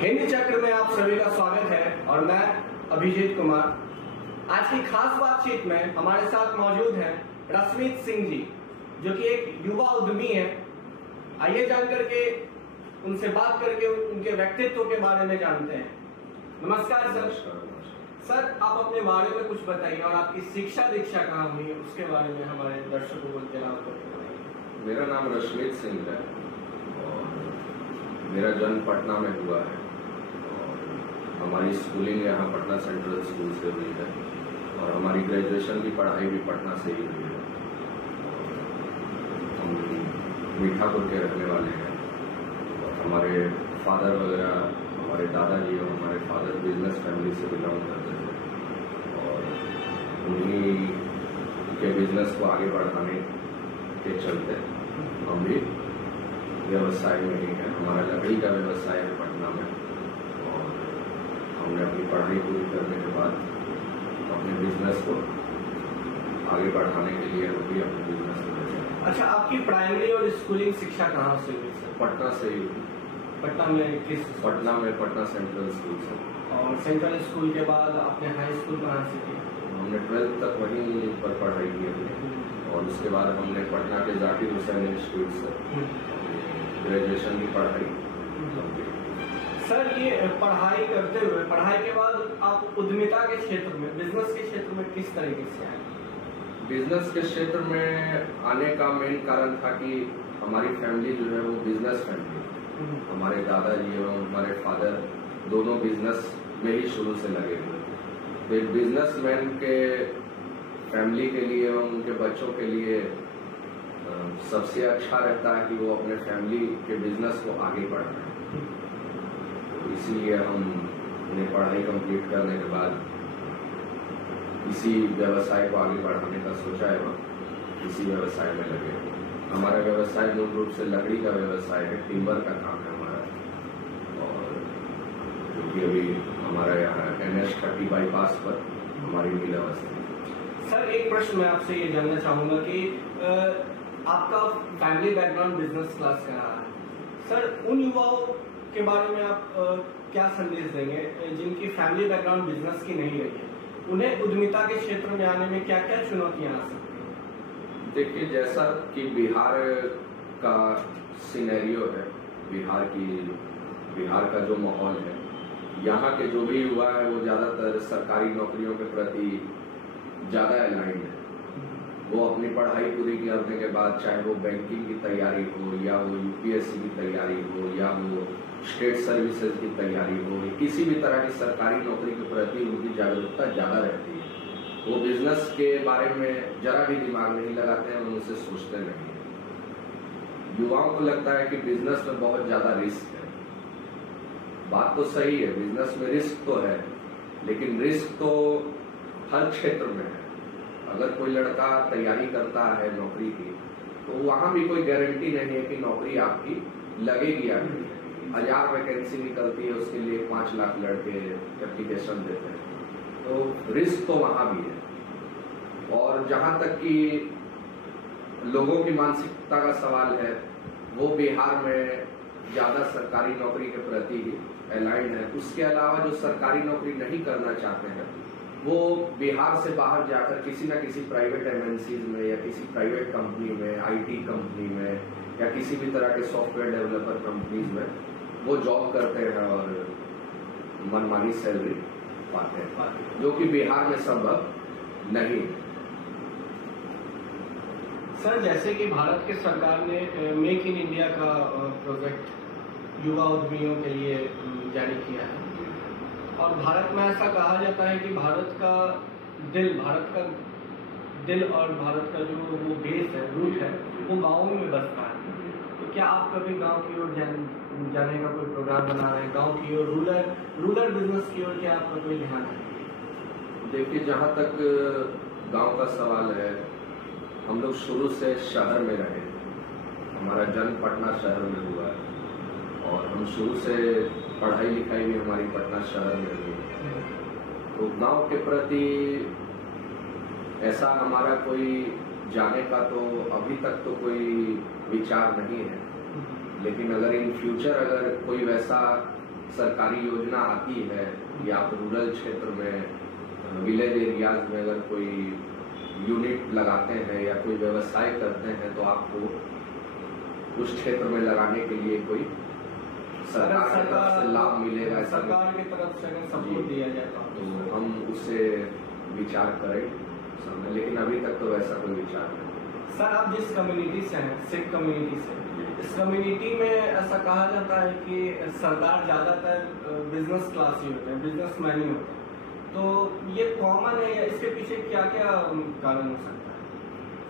हिंदी चक्र में आप सभी का स्वागत है और मैं अभिजीत कुमार। आज की खास बातचीत में हमारे साथ मौजूद हैं रश्मित सिंह जी, जो कि एक युवा उद्यमी है। आइए जानकर के उनसे बात करके उनके व्यक्तित्व के बारे में जानते हैं। नमस्कार सर। सर, आप अपने बारे में कुछ बताइए और आपकी शिक्षा दीक्षा कहाँ हुई है उसके बारे में हमारे दर्शकों को जनाब बताइए। मेरा नाम रश्मित सिंह है और मेरा जन्म पटना में हुआ है और हमारी स्कूलिंग यहाँ पटना सेंट्रल स्कूल से हुई है और हमारी ग्रेजुएशन की पढ़ाई भी पटना से ही हुई है। हम मीठापुर के रहने वाले हैं और हमारे फादर वगैरह, हमारे दादाजी और हमारे फादर बिजनेस फैमिली से बिलोंग करते थे और उन्हीं के बिजनेस को आगे बढ़ाने के चलते हम भी व्यवसाय में ही है। हमारा लकड़ी का व्यवसाय है पटना में और हमने अपनी पढ़ाई पूरी करने के बाद अपने बिजनेस को आगे बढ़ाने के लिए हम भी अपने बिजनेस को बढ़ाएं। अच्छा, आपकी प्राइमरी और स्कूलिंग शिक्षा कहाँ से हुई सर? पटना से ही। पटना में किस? पटना में पटना सेंट्रल स्कूल से। और सेंट्रल स्कूल के बाद आपने हाई स्कूल कहाँ से की? हमने 12th तक वहीं पर पढ़ाई की हमने और उसके बाद हमने पटना के जाकिर हुसैन इंस्टीट्यूट से ग्रेजुएशन की पढ़ाई। सर, ये पढ़ाई करते हुए, पढ़ाई के बाद आप उद्यमिता के क्षेत्र में, बिजनेस के क्षेत्र में किस तरीके से आए? बिजनेस के क्षेत्र में आने का मेन कारण था कि हमारी फैमिली जो है वो बिजनेस फैमिली है। हमारे दादाजी एवं हमारे फादर दोनों बिजनेस में ही शुरू से लगे हुए थे। तो एक बिजनेसमैन के फैमिली के लिए एवं उनके बच्चों के लिए सबसे अच्छा रहता है कि वो अपने फैमिली के बिजनेस को आगे बढ़ाएं। तो इसीलिए हमने पढ़ाई कंप्लीट करने के बाद इसी व्यवसाय को आगे बढ़ाने का सोचा एवं इसी व्यवसाय में लगे। हमारा व्यवसाय मूल रूप से लकड़ी का व्यवसाय है, टिम्बर का काम है हमारा और जो कि अभी हमारा यहाँ NH30 बाईपास पर हमारी मिल अवस्थित है। सर, एक प्रश्न मैं आपसे ये जानना चाहूँगा कि आपका फैमिली बैकग्राउंड बिजनेस क्लास का रहा है। सर, उन युवाओं के बारे में आप क्या संदेश देंगे जिनकी फैमिली बैकग्राउंड बिजनेस की नहीं रही है? उन्हें उद्यमिता के क्षेत्र में आने में क्या क्या चुनौतियाँ आ सकती हैं? देखिए, जैसा कि बिहार का सिनेरियो है, बिहार का जो माहौल है, यहाँ के जो भी युवा है वो ज़्यादातर सरकारी नौकरियों के प्रति ज़्यादा अलाइंड है। वो अपनी पढ़ाई पूरी करने के बाद चाहे वो बैंकिंग की तैयारी हो या वो UPSC की तैयारी हो या वो स्टेट सर्विसेज की तैयारी हो, किसी भी तरह की सरकारी नौकरी के प्रति उनकी जागरूकता ज़्यादा रहती है। वो बिजनेस के बारे में जरा भी दिमाग नहीं लगाते हैं, उनसे सोचते नहीं हैं। युवाओं को लगता है कि बिजनेस में बहुत ज़्यादा रिस्क है। बात तो सही है, बिजनेस में रिस्क तो है, लेकिन रिस्क तो हर क्षेत्र में है। अगर कोई लड़का तैयारी करता है नौकरी की तो वहाँ भी कोई गारंटी नहीं है कि नौकरी आपकी लगेगी या नहीं। 1000 वैकेंसी निकलती है, उसके लिए 5 लाख लड़के एप्लीकेशन देते हैं, तो रिस्क तो वहाँ भी है। और जहाँ तक कि लोगों की मानसिकता का सवाल है, वो बिहार में ज़्यादा सरकारी नौकरी के प्रति ही अलाइंड है। उसके अलावा जो सरकारी नौकरी नहीं करना चाहते हैं वो बिहार से बाहर जाकर किसी न किसी प्राइवेट MNCs में या किसी प्राइवेट कंपनी में, IT कंपनी में या किसी भी तरह के सॉफ्टवेयर डेवलपर कंपनीज में वो जॉब करते हैं और मनमानी सैलरी पाते हैं, जो कि बिहार में संभव नहीं है। सर, जैसे कि भारत के सरकार ने मेक इन इंडिया का प्रोजेक्ट युवा उद्यमियों के लिए जारी किया है और भारत में ऐसा कहा जाता है कि भारत का दिल और भारत का जो वो बेस है, रूट है, वो गाँव में बसता है। तो क्या आप कभी गांव की ओर जाने का कोई प्रोग्राम बना रहे हैं? गांव की ओर, रूरल बिजनेस की ओर क्या आपका कोई ध्यान है? देखिए, जहाँ तक गांव का सवाल है, हम लोग शुरू से शहर में रहे। हमारा जन्म पटना शहर में हुआ है और हम शुरू से पढ़ाई लिखाई भी हमारी पटना शहर में हुई। तो गांव के प्रति ऐसा हमारा कोई जाने का तो अभी तक तो कोई विचार नहीं है, लेकिन अगर इन फ्यूचर अगर कोई वैसा सरकारी योजना आती है या आप रूरल क्षेत्र में विलेज एरियाज में अगर कोई यूनिट लगाते हैं या कोई व्यवसाय करते हैं तो आपको उस क्षेत्र में लगाने के लिए कोई सरकार की तरफ से लाभ मिलेगा, सरकार की तरफ से अगर सपोर्ट दिया जाए तो हम उससे विचार करें, लेकिन अभी तक तो वैसा कोई विचार नहीं। सर, आप जिस कम्युनिटी से हैं, सिख कम्युनिटी से, इस कम्युनिटी में ऐसा कहा जाता है कि सरदार ज़्यादातर बिजनेस क्लास ही होते हैं, बिजनेसमैन ही होते हैं, तो ये कॉमन है या इसके पीछे क्या क्या कारण हो सकता है?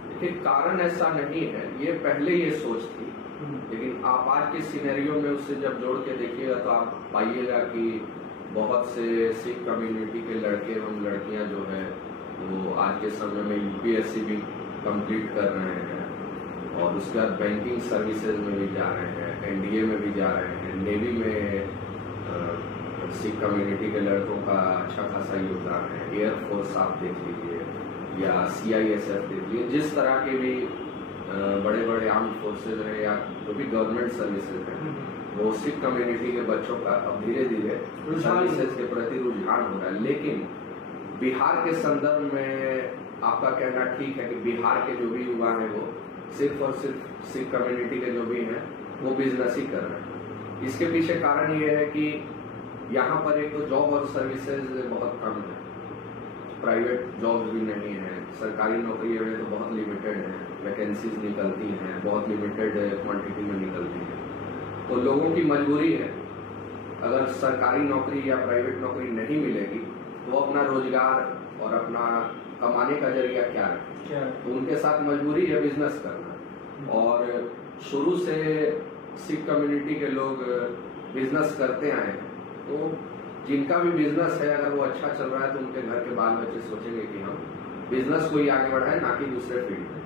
देखिए, कारण ऐसा नहीं है, ये पहले ये सोच थी, लेकिन आप आज के सिनेरियो में उससे जब जोड़ के देखिएगा तो आप पाइएगा कि बहुत से सिख कम्युनिटी के लड़के एवं लड़कियां जो है वो आज के समय में यूपीएससी भी कंप्लीट कर रहे हैं और उसके बाद बैंकिंग सर्विसेज में भी जा रहे हैं, एनडीए में भी जा रहे हैं, नेवी में सिख कम्युनिटी के लड़कों का अच्छा खासा योगदान है, एयरफोर्स आप देख लीजिए या सीआईएसएफ देख लीजिए, जिस तरह के भी बड़े बड़े आर्म फोर्सेज हैं या जो भी गवर्नमेंट सर्विसेज हैं वो सिख कम्युनिटी के बच्चों का अब धीरे धीरे सर्विसेज के प्रति रुझान हो रहा है। लेकिन बिहार के संदर्भ में आपका कहना ठीक है कि बिहार के जो भी युवा हैं वो सिर्फ और सिर्फ सिख कम्युनिटी के जो भी हैं वो बिजनेस ही कर रहे हैं। इसके पीछे कारण ये है कि यहाँ पर एक तो जॉब और सर्विसेज बहुत कम है, प्राइवेट जॉब्स भी नहीं है, सरकारी नौकरियाँ में तो बहुत लिमिटेड हैं, वैकेंसीज निकलती हैं, बहुत लिमिटेड क्वांटिटी में निकलती हैं, तो लोगों की मजबूरी है, अगर सरकारी नौकरी या प्राइवेट नौकरी नहीं मिलेगी तो अपना रोजगार और अपना कमाने का जरिया क्या है, तो उनके साथ मजबूरी है बिजनेस करना। और शुरू से सिख कम्युनिटी के लोग बिजनेस करते आए हैं, तो जिनका भी बिजनेस है अगर वो अच्छा चल रहा है तो उनके घर के बाल बच्चे सोचेंगे कि हम बिजनेस को ही आगे बढ़ाएं, ना कि दूसरे फील्ड में।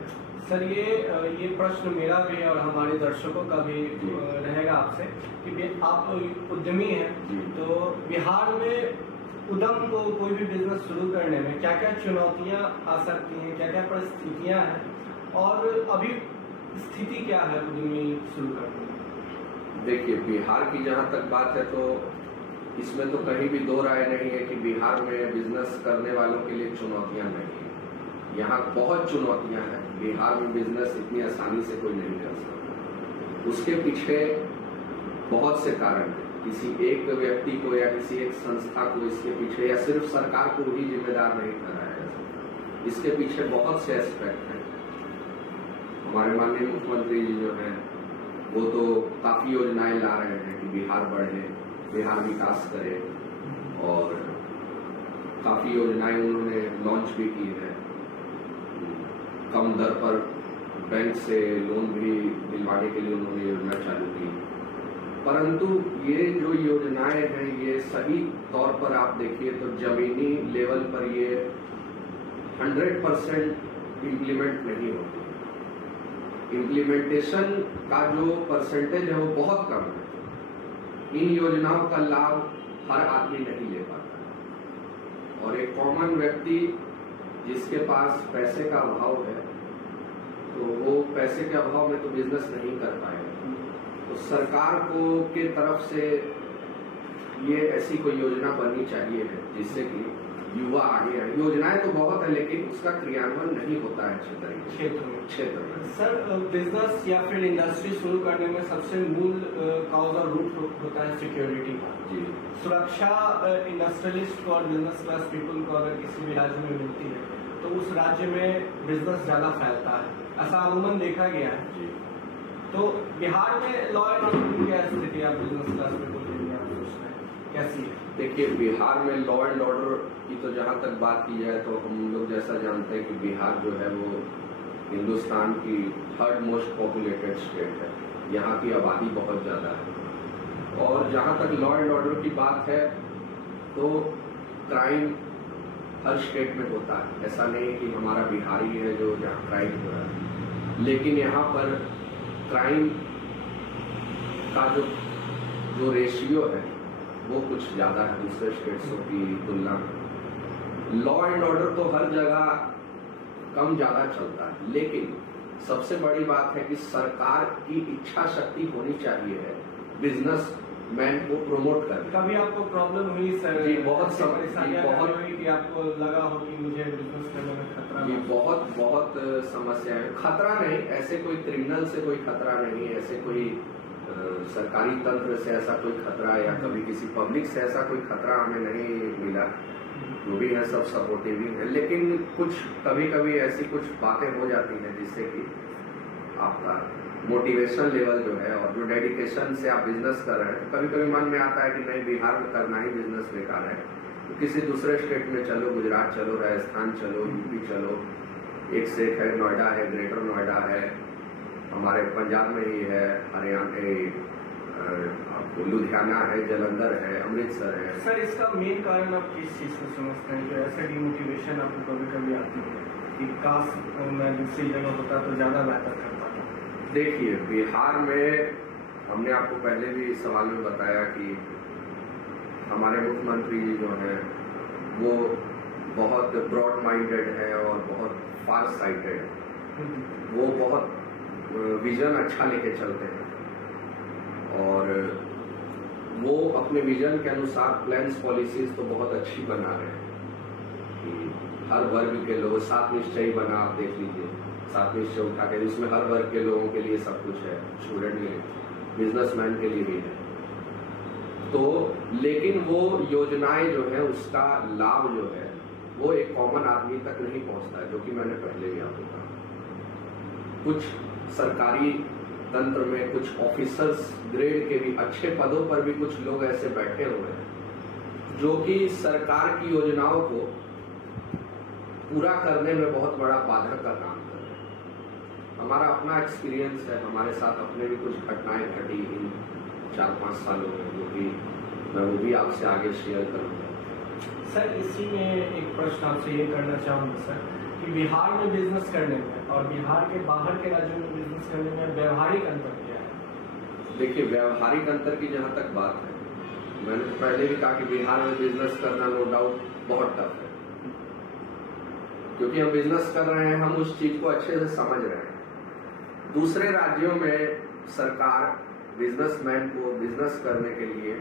सर, ये प्रश्न मेरा भी और हमारे दर्शकों का भी रहेगा आपसे कि आप उद्यमी हैं, तो बिहार में उद्यम को कोई भी बिजनेस शुरू करने में क्या क्या चुनौतियां आ सकती हैं, क्या क्या परिस्थितियां हैं और अभी स्थिति क्या है उद्यमी शुरू करने में? देखिए, बिहार की जहाँ तक बात है तो इसमें तो कहीं भी दो राय नहीं है कि बिहार में बिजनेस करने वालों के लिए चुनौतियां नहीं है, यहाँ बहुत चुनौतियां हैं। बिहार में बिजनेस इतनी आसानी से कोई नहीं कर सकता, उसके पीछे बहुत से कारण हैं। किसी एक व्यक्ति को या किसी एक संस्था को इसके पीछे या सिर्फ सरकार को ही जिम्मेदार नहीं ठहराया जा सकता, इसके पीछे बहुत से एस्पेक्ट हैं। हमारे माननीय मुख्यमंत्री जी जो हैं वो तो काफी योजनाएं ला रहे हैं कि बिहार बढ़े, बिहार विकास करे, और काफी योजनाएं उन्होंने लॉन्च भी की है। कम दर पर बैंक से लोन भी दिलवाने के लिए उन्होंने योजना चालू की, परंतु ये जो योजनाएं हैं ये सही तौर पर आप देखिए तो जमीनी लेवल पर ये 100% इम्प्लीमेंट नहीं होती। इम्प्लीमेंटेशन का जो परसेंटेज है वो बहुत कम है। इन योजनाओं का लाभ हर आदमी नहीं ले पाता, और एक कॉमन व्यक्ति जिसके पास पैसे का अभाव है तो वो पैसे के अभाव में तो बिजनेस नहीं कर पाएगा। तो सरकार को के तरफ से ये ऐसी कोई योजना बननी चाहिए है जिससे कि युवा आगे आए। योजनाएं तो बहुत है लेकिन उसका क्रियान्वयन नहीं होता है अच्छे तरीके क्षेत्र में। सर, बिजनेस या फिर इंडस्ट्री शुरू करने में सबसे मूल कॉज और रूट होता है सिक्योरिटी का। जी, सुरक्षा इंडस्ट्रियलिस्ट को और बिजनेस क्लास पीपल को अगर किसी भी राज्य में मिलती है तो उस राज्य में बिजनेस ज्यादा फैलता है, ऐसा अमूमन देखा गया है। जी। तो बिहार में लॉ एंड ऑर्डर की क्या स्थिति है, बिजनेस क्लास पीपल के लिए आप सोचते हैं कैसी है? देखिए, बिहार में लॉ एंड ऑर्डर की तो जहाँ तक बात की जाए तो हम लोग जैसा जानते हैं कि बिहार जो है वो हिंदुस्तान की 3rd मोस्ट पॉपुलेटेड स्टेट है, यहाँ की आबादी बहुत ज़्यादा है। और जहाँ तक लॉ एंड ऑर्डर की बात है तो क्राइम हर स्टेट में होता है, ऐसा नहीं है कि हमारा बिहार ही है जो जहाँ क्राइम हो रहा है, लेकिन यहाँ पर क्राइम का जो रेशियो है वो कुछ ज़्यादा है दूसरे स्टेट्सों की तुलना में। लॉ एंड ऑर्डर तो हर जगह कम ज़्यादा चलता है, लेकिन सबसे बड़ी बात है कि सरकार की इच्छा शक्ति होनी चाहिए है बिजनेस मैन को प्रमोट करना। कभी आपको प्रॉब्लम हुई सर? जी, बहुत परेशानियां बहुत हुई कि आपको लगा हो कि मुझे बिजनेस करने में खतरा ये है? बहुत समस्या है। खतरा नहीं, ऐसे कोई क्रिमिनल से कोई खतरा नहीं, ऐसे कोई सरकारी तंत्र से ऐसा कोई खतरा या कभी किसी पब्लिक से ऐसा कोई खतरा हमें नहीं मिला। जो भी है सब सपोर्टिव ही है, लेकिन कुछ कभी कभी ऐसी कुछ बातें हो जाती हैं जिससे कि आपका मोटिवेशन लेवल जो है और जो डेडिकेशन से आप बिजनेस कर रहे हैं, तो कभी कभी मन में आता है कि नहीं, बिहार में करना ही बिजनेस बेकार है, तो किसी दूसरे स्टेट में चलो, गुजरात चलो, राजस्थान चलो, यूपी चलो। एक से एक है, नोएडा है, ग्रेटर नोएडा है, हमारे पंजाब में ही है, हरियाणा, आपको लुधियाना है, जलंधर है, अमृतसर है। सर इसका मेन कारण आप किस चीज़ को समझते हैं जो ऐसे डिमोटिवेशन आपको कभी कभी आती है कि काश मैं दूसरी जगह होता तो ज़्यादा बेहतर कर पाता? देखिए, बिहार में हमने आपको पहले भी सवाल में बताया कि हमारे मुख्यमंत्री जी जो हैं वो बहुत ब्रॉड माइंडेड है और बहुत फार साइटेड है। वो बहुत विजन अच्छा लेके चलते हैं और वो अपने विजन के अनुसार प्लान्स पॉलिसीज तो बहुत अच्छी बना रहे हैं कि हर वर्ग के लोग, 7 निश्चय बना, आप देख लीजिए, 7 निश्चय उठा के इसमें हर वर्ग के लोगों के लिए सब कुछ है, स्टूडेंट के लिए, बिजनेसमैन के लिए भी है। तो लेकिन वो योजनाएं जो है उसका लाभ जो है वो एक कॉमन आदमी तक नहीं पहुंचता है, जो कि मैंने पहले भी आपको कहा। कुछ सरकारी तंत्र में कुछ ऑफिसर्स ग्रेड के भी अच्छे पदों पर भी कुछ लोग ऐसे बैठे हुए हैं जो कि सरकार की योजनाओं को पूरा करने में बहुत बड़ा बाधक का काम कर रहे हैं। हमारा अपना एक्सपीरियंस है, हमारे साथ अपने भी कुछ घटनाएं घटी इन 4-5 सालों में, जो कि मैं वो भी आपसे आगे शेयर करूंगा। सर इसी में एक प्रश्न आपसे ये करना चाहूँगा सर कि बिहार में बिजनेस करने में और बिहार के बाहर के राज्यों में बिजनेस करने में व्यवहारिक अंतर क्या है? देखिए, व्यवहारिक अंतर की जहाँ तक बात है, मैंने तो पहले भी कहा कि बिहार में बिजनेस करना नो डाउट बहुत टफ है, क्योंकि हम बिजनेस कर रहे हैं, हम उस चीज को अच्छे से समझ रहे हैं। दूसरे राज्यों में सरकार बिजनेसमैन को बिजनेस करने के लिए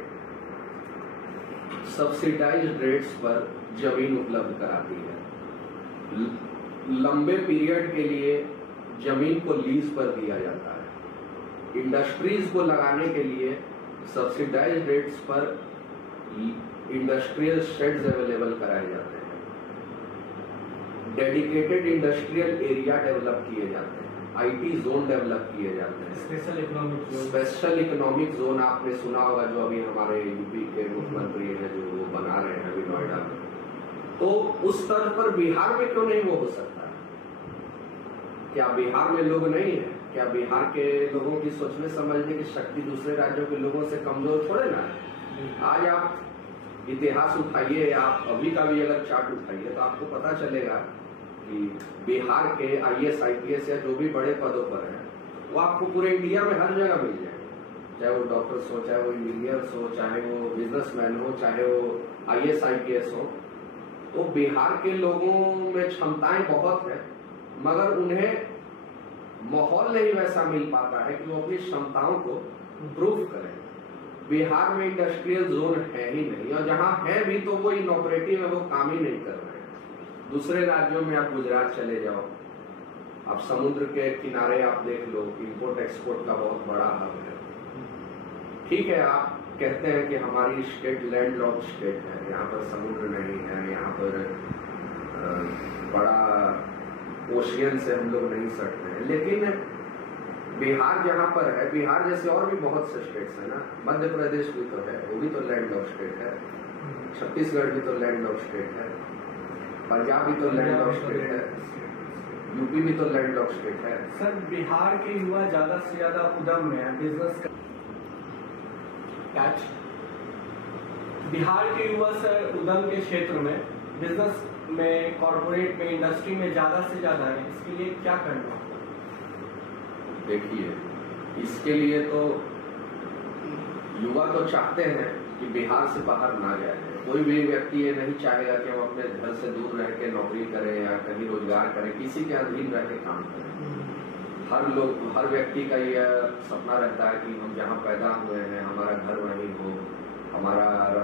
सब्सिडाइज्ड रेट्स पर जमीन उपलब्ध कराती है, लंबे पीरियड के लिए जमीन को लीज पर दिया जाता है, इंडस्ट्रीज को लगाने के लिए सब्सिडाइज्ड रेट्स पर इंडस्ट्रियल शेड्स अवेलेबल कराए जाते हैं, डेडिकेटेड इंडस्ट्रियल एरिया डेवलप किए जाते हैं, आईटी जोन डेवलप किए जाते हैं, स्पेशल इकोनॉमिक जोन आपने सुना होगा, जो अभी हमारे यूपी के मुख्यमंत्री हैं जो वो बना रहे हैं अभी नोएडा में। तो उस स्तर पर बिहार में क्यों नहीं वो हो सकता है? क्या बिहार में लोग नहीं है? क्या बिहार के लोगों की सोचने समझने की शक्ति दूसरे राज्यों के लोगों से कमजोर थोड़े ना है? आज आप इतिहास उठाइए, आप अभी का भी अगर चार्ट उठाइए तो आपको पता चलेगा कि बिहार के IAS IPS या जो भी बड़े पदों पर हैं वो आपको पूरे इंडिया में हर जगह मिल जाएंगे, चाहे वो डॉक्टर्स हो, चाहे वो इंजीनियर्स हो, चाहे वो बिजनेसमैन हो, चाहे वो IAS IPS हो। तो बिहार के लोगों में क्षमताएं बहुत है, मगर उन्हें माहौल नहीं वैसा मिल पाता है कि वो अपनी क्षमताओं को प्रूव करें। बिहार में इंडस्ट्रियल जोन है ही नहीं, और जहां है भी तो वो इनऑपरेटिव है, वो काम ही नहीं कर रहे हैं। दूसरे राज्यों में आप गुजरात चले जाओ, आप समुद्र के किनारे आप देख लो, इंपोर्ट एक्सपोर्ट का बहुत बड़ा हब है। ठीक है, आप कहते हैं कि हमारी स्टेट लैंड लॉक्ड स्टेट है, यहाँ पर समुद्र नहीं है, यहाँ पर बड़ा ओशियन से हम लोग नहीं सटते हैं, लेकिन बिहार जहाँ पर है, बिहार जैसे और भी बहुत से स्टेट्स है ना, मध्य प्रदेश भी तो है, वो भी तो लैंड लॉक्ड स्टेट है, छत्तीसगढ़ भी तो लैंड लॉक्ड स्टेट है, पंजाब भी तो लैंड लॉक्ड स्टेट है, यूपी भी तो लैंड लॉक्ड स्टेट है। सर बिहार के युवा ज्यादा से ज्यादा उद्यम में है, बिजनेस कैच बिहार के युवा सर उद्यम के क्षेत्र में, बिजनेस में, कॉर्पोरेट में, इंडस्ट्री में ज्यादा से ज्यादा है, इसके लिए क्या करना? देखिए, इसके लिए तो युवा तो चाहते हैं कि बिहार से बाहर ना जाए। कोई भी व्यक्ति ये नहीं चाहेगा कि हम अपने घर से दूर रह के नौकरी करें या कहीं रोजगार करें, किसी के अधीन रह के काम करें। हर व्यक्ति का यह सपना रहता है कि हम जहाँ पैदा हुए हैं हमारा घर वहीं हो,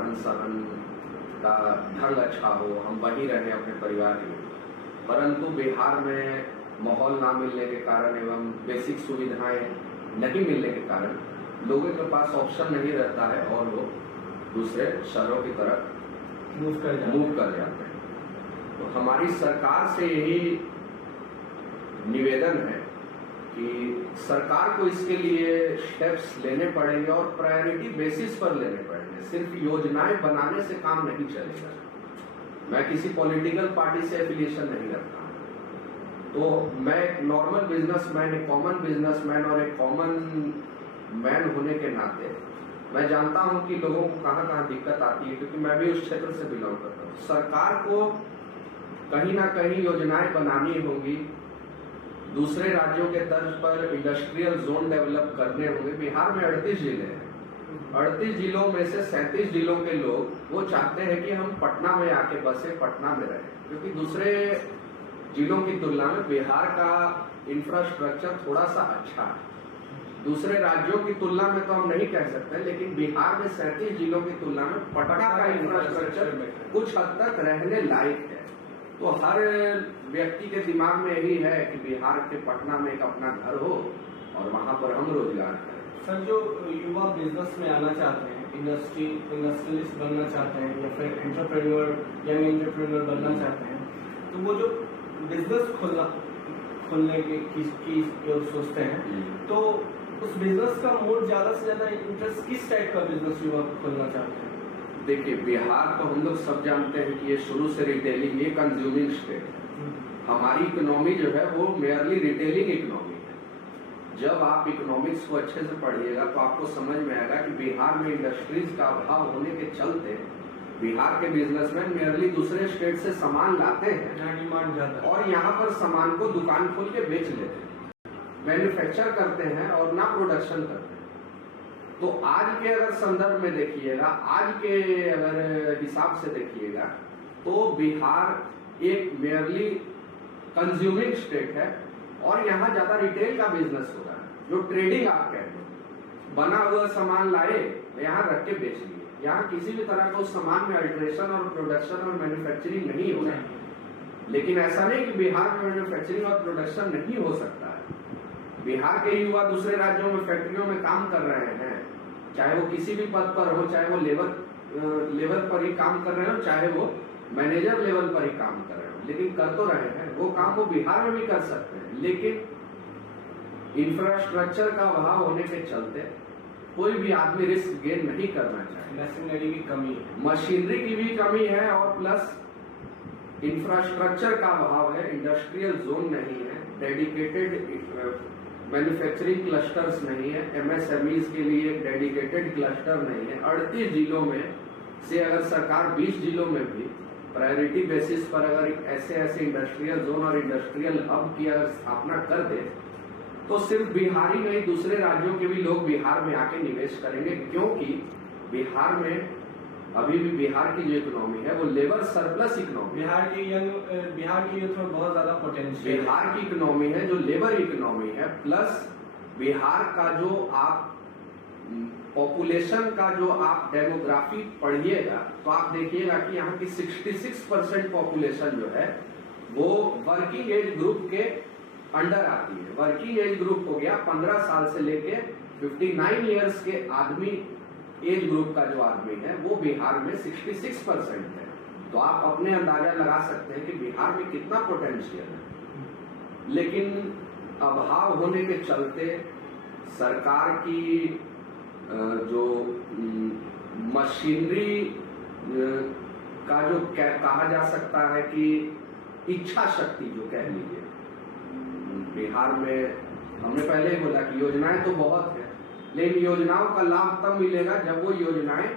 रहन सहन का ढंग अच्छा हो, हम वहीं रहें अपने परिवार के लिए। परंतु बिहार में माहौल ना मिलने के कारण एवं बेसिक सुविधाएं नहीं मिलने के कारण लोगों के पास ऑप्शन नहीं रहता है और वो दूसरे शहरों की तरफ मूव कर जाते हैं। तो हमारी सरकार से यही निवेदन है कि सरकार को इसके लिए स्टेप्स लेने पड़ेंगे और प्रायोरिटी बेसिस पर लेने पड़ेंगे। सिर्फ योजनाएं बनाने से काम नहीं चलेगा। मैं किसी पॉलिटिकल पार्टी से एफिलिएशन नहीं रखता हूं, तो मैं एक नॉर्मल बिजनेसमैन, एक कॉमन बिजनेसमैन और एक कॉमन मैन होने के नाते मैं जानता हूं कि लोगों को कहां कहां दिक्कत आती है, क्योंकि मैं भी उस क्षेत्र से बिलोंग करता हूं। सरकार को कहीं ना कहीं योजनाएं बनानी होगी, दूसरे राज्यों के तर्ज पर इंडस्ट्रियल जोन डेवलप करने होंगे। बिहार में 38 जिले हैं, 38 जिलों में से 37 जिलों के लोग वो चाहते हैं कि हम पटना में आके बसे, पटना में रहें, क्योंकि दूसरे जिलों की तुलना में बिहार का इंफ्रास्ट्रक्चर थोड़ा सा अच्छा है। दूसरे राज्यों की तुलना में तो हम नहीं कह सकते, लेकिन बिहार में 37 जिलों की तुलना में पटना का इंफ्रास्ट्रक्चर कुछ हद तक रहने लायक है। तो हर व्यक्ति के दिमाग में यही है कि बिहार के पटना में एक अपना घर हो और वहां पर हम रोजगार करें। सर, जो युवा बिजनेस में आना चाहते हैं, इंडस्ट्रियलिस्ट बनना चाहते हैं या फिर यंग एंटरप्रेन्योर बनना चाहते हैं, तो वो जो बिजनेस खोलने की सोचते हैं, तो उस बिजनेस का मोड ज्यादा से ज्यादा इंटरेस्ट किस टाइप का बिजनेस युवा खोलना चाहते हैं? देखिए, बिहार तो हम लोग सब जानते हैं कि ये शुरू से रिटेलिंग, ये कंज्यूमिंग स्टेट है। हमारी इकोनॉमी जो है वो मेयरली रिटेलिंग इकोनॉमी है। जब आप इकोनॉमिक्स को अच्छे से पढ़िएगा तो आपको समझ में आएगा कि बिहार में इंडस्ट्रीज का अभाव होने के चलते बिहार के बिजनेसमैन मेयरली दूसरे स्टेट से सामान लाते हैं, डिमांड ज्यादा, और यहाँ पर सामान को दुकान खोल के बेच लेते हैं, मैन्युफैक्चर करते हैं और ना प्रोडक्शन करते हैं। तो आज के अगर संदर्भ में देखिएगा, आज के अगर हिसाब से देखिएगा, तो बिहार एक मेयरली कंज्यूमिंग स्टेट है और यहाँ ज्यादा रिटेल का बिजनेस हो रहा है, जो ट्रेडिंग आप कहते हैं। बना हुआ सामान लाए, यहाँ रख के बेच लिए। यहाँ किसी भी तरह का उस सामान में अल्ट्रेशन और प्रोडक्शन और मैन्युफैक्चरिंग नहीं हो रहा है। लेकिन ऐसा नहीं कि बिहार में मैन्युफैक्चरिंग और प्रोडक्शन नहीं हो सकता है। बिहार के युवा दूसरे राज्यों में फैक्ट्रियों में काम कर रहे हैं, चाहे वो किसी भी पद पर हो, चाहे वो लेवल पर ही काम कर रहे हो, चाहे वो मैनेजर लेवल पर ही काम कर रहे हो, लेकिन कर तो रहे हैं। वो काम वो बिहार में भी कर सकते हैं, लेकिन इंफ्रास्ट्रक्चर का अभाव होने के चलते कोई भी आदमी रिस्क गेन नहीं करना चाहे। मशीनरी की कमी है, मशीनरी की भी कमी है और प्लस इंफ्रास्ट्रक्चर का अभाव है। इंडस्ट्रियल जोन नहीं है, डेडिकेटेड मैन्युफैक्चरिंग क्लस्टर्स नहीं है, एमएसएमईज के लिए डेडिकेटेड क्लस्टर नहीं है। 38 जिलों में से अगर सरकार 20 जिलों में भी प्रायोरिटी बेसिस पर अगर ऐसे इंडस्ट्रियल जोन और इंडस्ट्रियल हब की अगर स्थापना कर दे, तो सिर्फ बिहार ही नहीं, दूसरे राज्यों के भी लोग बिहार में आके निवेश करेंगे, क्योंकि बिहार में अभी भी बिहार की जो इकोनॉमी है वो लेबर सरप्लस इकोनॉमी। बिहार की यूथ में बहुत ज्यादा पोटेंशियल। बिहार की इकोनॉमी है जो लेबर इकोनॉमी है, प्लस बिहार का जो आप पॉपुलेशन का जो आप डेमोग्राफी पढ़िएगा तो आप देखिएगा कि यहाँ की 66% पॉपुलेशन जो है वो वर्किंग एज ग्रुप के अंडर आती है। वर्किंग एज ग्रुप हो गया 15 साल से लेके 59 ईयर्स के आदमी, एज ग्रुप का जो आदमी है वो बिहार में 66% है। तो आप अपने अंदाजा लगा सकते हैं कि बिहार में कितना पोटेंशियल है। लेकिन अभाव होने के चलते सरकार की जो मशीनरी का जो कहा जा सकता है कि इच्छा शक्ति जो कह लीजिए, बिहार में हमने पहले ही बोला कि योजनाएं तो बहुत है, लेकिन योजनाओं का लाभ तब मिलेगा जब वो योजनाएं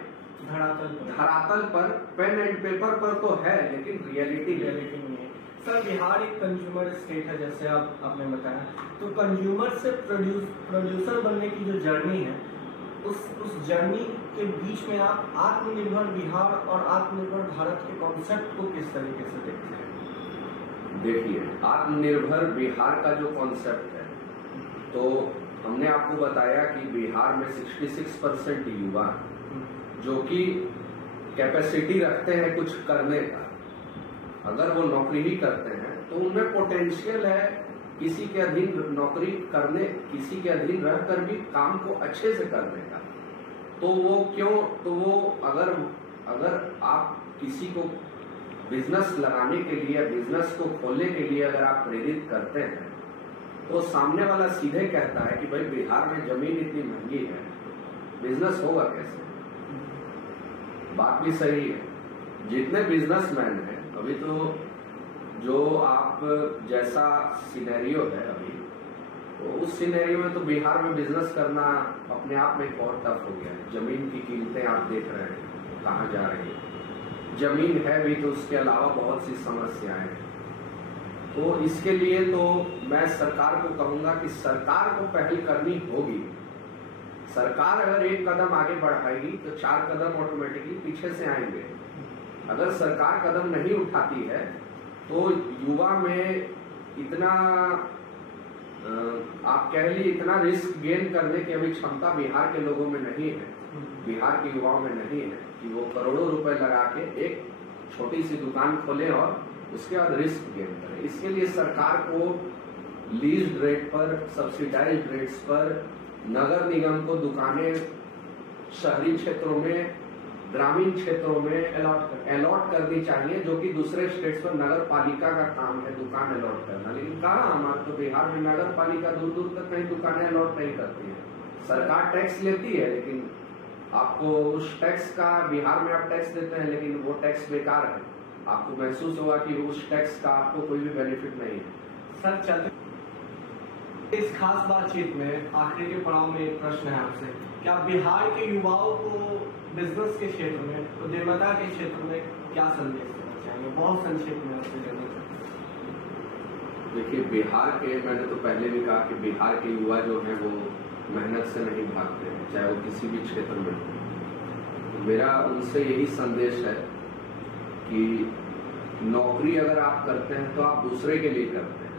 धरातल पर पेन एंड पेपर पर तो है, लेकिन रियलिटी नहीं है। सर, बिहार एक कंज्यूमर स्टेट है, जैसे आपने बताया, तो कंज्यूमर से प्रोड्यूसर बनने की जो जर्नी है, उस जर्नी के बीच में आप आत्मनिर्भर बिहार और आत्मनिर्भर भारत के कॉन्सेप्ट को किस तरीके से देखते हैं? देखिए, आत्मनिर्भर बिहार का जो कॉन्सेप्ट है, तो हमने आपको बताया कि बिहार में 66% युवा जो कि कैपेसिटी रखते हैं कुछ करने का, अगर वो नौकरी ही करते हैं तो उनमें पोटेंशियल है किसी के अधीन नौकरी करने, किसी के अधीन रहकर भी काम को अच्छे से करने का। तो वो क्यों, तो वो अगर आप किसी को बिजनेस लगाने के लिए, बिजनेस को खोलने के लिए अगर आप प्रेरित करते हैं, तो सामने वाला सीधे कहता है कि भाई बिहार में जमीन इतनी महंगी है, बिजनेस होगा कैसे। बात भी सही है। जितने बिजनेसमैन हैं अभी, तो जो आप जैसा सिनेरियो है अभी, तो उस सिनेरियो में तो बिहार में बिजनेस करना अपने आप में बहुत टफ हो गया है। जमीन की कीमतें आप देख रहे हैं कहाँ जा रही है। जमीन है भी तो उसके अलावा बहुत सी समस्याएं हैं। तो इसके लिए तो मैं सरकार को कहूंगा कि सरकार को पहल करनी होगी। सरकार अगर एक कदम आगे बढ़ाएगी तो 4 कदम ऑटोमेटिकली पीछे से आएंगे। अगर सरकार कदम नहीं उठाती है तो युवा में इतना आप कह लीजिए इतना रिस्क गेन करने की अभी क्षमता बिहार के लोगों में नहीं है, बिहार के युवाओं में नहीं है कि वो करोड़ों रुपए लगा के एक छोटी सी दुकान खोले और उसके बाद रिस्क गेन करें। इसके लिए सरकार को लीज रेट पर, सब्सिडाइज्ड रेट्स पर नगर निगम को दुकानें शहरी क्षेत्रों में, ग्रामीण क्षेत्रों में अलॉट करनी चाहिए, जो कि दूसरे स्टेट्स में नगर पालिका का काम है दुकान अलॉट करना। लेकिन कहाँ, हमारे तो बिहार में नगर पालिका दूर दूर तक कहीं दुकानें अलॉट नहीं करती है। सरकार टैक्स लेती है, लेकिन आपको उस टैक्स का, बिहार में आप टैक्स देते हैं लेकिन वो टैक्स बेकार है। आपको महसूस होगा कि उस टैक्स का आपको कोई भी बेनिफिट नहीं है। सर, चलते इस खास बातचीत में आखिरी के पड़ाव में एक प्रश्न है आपसे, क्या बिहार के युवाओं को बिजनेस के क्षेत्र में, उद्यमिता के क्षेत्र में क्या संदेश देना चाहेंगे? बहुत संक्षेप में आपसे जानना चाहते हैं। देखिए, बिहार के, मैंने तो पहले भी कहा कि बिहार के युवा जो हैं वो मेहनत से नहीं भागते हैं, चाहे वो किसी भी क्षेत्र में हो। मेरा उनसे यही संदेश है कि नौकरी अगर आप करते हैं तो आप दूसरे के लिए करते हैं।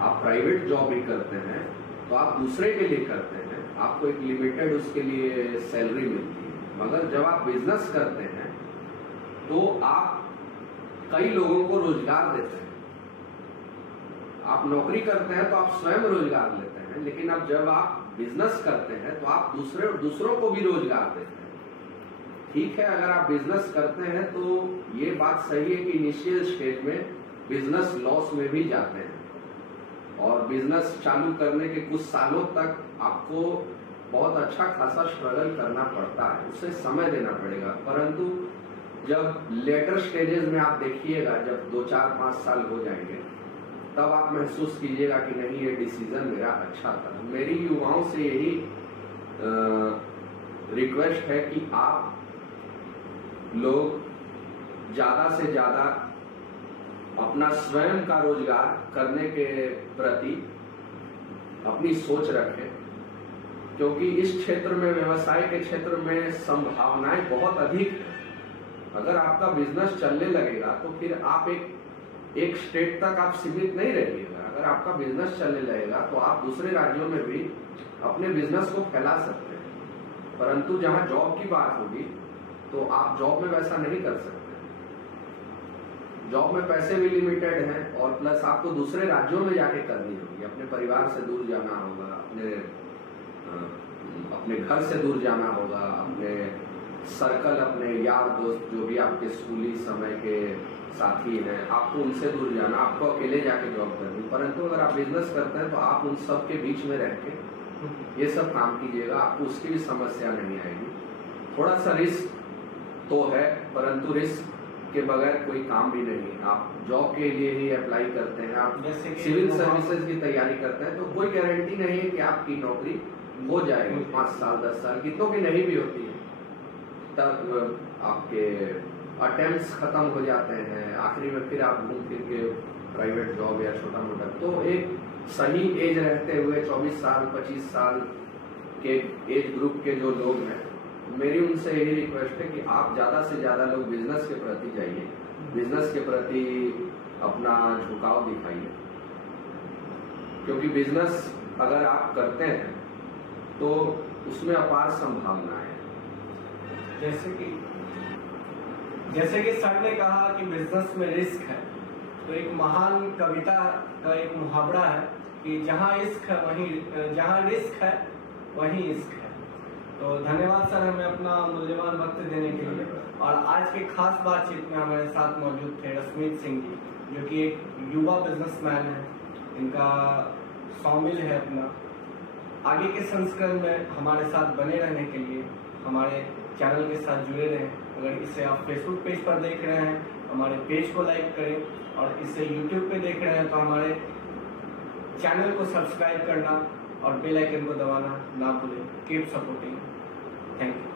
आप प्राइवेट जॉब भी करते हैं तो आप दूसरे के लिए करते हैं, आपको एक लिमिटेड उसके लिए सैलरी मिलती है। मगर जब आप बिजनेस करते हैं तो आप कई लोगों को रोजगार देते हैं। आप नौकरी करते हैं तो आप स्वयं रोजगार लेते हैं, लेकिन अब जब आप बिजनेस करते हैं तो आप दूसरों को भी रोजगार देते हैं। ठीक है, अगर आप बिजनेस करते हैं तो ये बात सही है कि इनिशियल स्टेज में बिजनेस लॉस में भी जाते हैं और बिजनेस चालू करने के कुछ सालों तक आपको बहुत अच्छा खासा स्ट्रगल करना पड़ता है, उसे समय देना पड़ेगा। परंतु जब लेटर स्टेजेस में आप देखिएगा, जब 2, 4, 5 साल हो जाएंगे, तब आप महसूस कीजिएगा कि नहीं, ये डिसीजन मेरा अच्छा था। मेरी युवाओं से यही रिक्वेस्ट है कि आप लोग ज्यादा से ज्यादा अपना स्वयं का रोजगार करने के प्रति अपनी सोच रखें, क्योंकि इस क्षेत्र में, व्यवसाय के क्षेत्र में संभावनाएं बहुत अधिक है। अगर आपका बिजनेस चलने लगेगा तो फिर आप एक स्टेट तक आप सीमित नहीं रहिएगा। अगर आपका बिजनेस चलने लगेगा तो आप दूसरे राज्यों में भी अपने बिजनेस को फैला सकते हैं। परंतु जहां जॉब की बात होगी तो आप जॉब में वैसा नहीं कर सकते। जॉब में पैसे भी लिमिटेड हैं और प्लस आपको दूसरे राज्यों में जाके करनी होगी, अपने परिवार से दूर जाना होगा, अपने घर से दूर जाना होगा, अपने सर्कल, अपने यार दोस्त जो भी आपके स्कूली समय के साथी हैं, आपको उनसे दूर जाना, आपको अकेले जाके जॉब करनी। परंतु अगर आप बिजनेस करते हैं तो आप उन सब के बीच में रह के ये सब काम कीजिएगा, आपको उसकी भी समस्या नहीं आएगी। थोड़ा सा रिस्क तो है, परंतु रिस्क के बगैर कोई काम भी नहीं है। आप जॉब के लिए ही अप्लाई करते हैं, आप सिविल सर्विसेज की तैयारी करते हैं, तो कोई गारंटी नहीं है कि आपकी नौकरी हो जाएगी। 5 साल 10 साल कितनों की नहीं भी होती है, तब आपके अटेम्प्ट्स खत्म हो जाते हैं। आखिरी में फिर आप घूम फिर के प्राइवेट जॉब या छोटा मोटा, तो एक सही एज रहते हुए 24 साल 25 साल के एज ग्रुप के जो लोग हैं, मेरी उनसे यही रिक्वेस्ट है कि आप ज्यादा से ज्यादा लोग बिजनेस के प्रति जाइए, बिजनेस के प्रति अपना झुकाव दिखाइए, क्योंकि बिजनेस अगर आप करते हैं तो उसमें अपार संभावनाएं हैं। जैसे कि सर ने कहा कि बिजनेस में रिस्क है, तो एक महान कविता का एक मुहावरा है कि जहाँ रिस्क है वहीं इश्क है। तो धन्यवाद सर हमें अपना मूल्यवान वक्त देने के लिए। और आज के खास बातचीत में हमारे साथ मौजूद थे रश्मीत सिंह जी, जो कि एक युवा बिजनेसमैन है। इनका सॉमिल है अपना। आगे के संस्करण में हमारे साथ बने रहने के लिए हमारे चैनल के साथ जुड़े रहें। अगर इसे आप फेसबुक पेज पर देख रहे हैं, हमारे पेज को लाइक करें, और इसे यूट्यूब पे देख रहे हैं तो हमारे चैनल को सब्सक्राइब करना और बेल आइकन को दबाना ना भूलें। Keep supporting. Thank you.